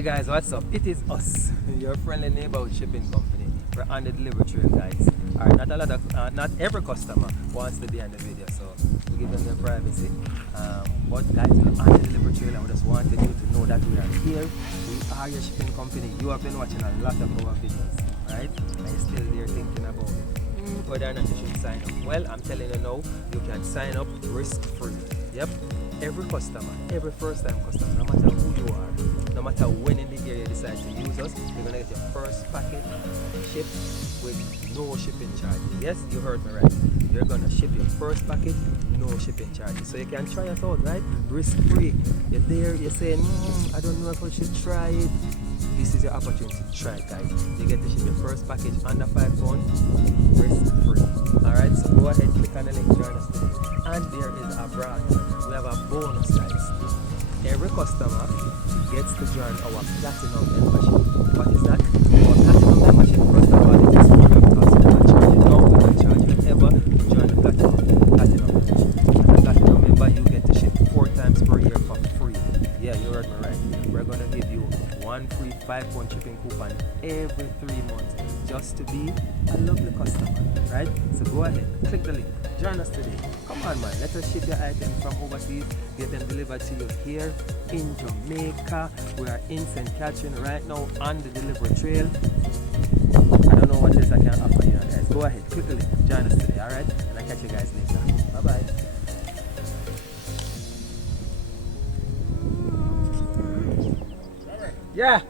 Hey guys, what's up? It is us, your friendly neighborhood shipping company. We're on the delivery trail, guys. Alright, not every customer wants to be on the video, so we give them their privacy. But guys, we're on the delivery trail and we just wanted you to know that we are here. We are your shipping company. You have been watching a lot of our videos, right? And you're still there thinking about it. Whether or not you should sign up. Well, I'm telling you now, you can sign up risk-free. Yep. Every customer, every first-time customer, no matter who you are, no matter when in the area you decide to use us, you're gonna get your first package shipped with no shipping charges. Yes, you heard me right. You're gonna ship your first package, no shipping charges. So you can try it out, right? Risk-free. You're there, you're saying, I don't know if I should try it. This is your opportunity to try it, guys. You get to ship your first package under £5, risk-free. Alright, so go ahead, click on the link, join us today. And there is a brand. We have a bonus, guys. Every customer gets to join our platinum membership. What is that? Our platinum membership, first of all, it is free of cost. We don't charge you now, we don't charge you ever to join the platinum membership. As a platinum member, you get to ship 4 times per year for free. Yeah, you heard me right. We're gonna give you one free £5 shipping coupon every 3 months just to be a lovely customer, right? So go ahead, click the link, join us today. Come on, man, let us ship your items from overseas, get them delivered to you here in Jamaica. We are in St. Catherine right now on the delivery trail. I don't know what else I can offer you guys. Go ahead, click the link, join us today, alright? And I'll catch you guys later. Bye-bye. Yeah.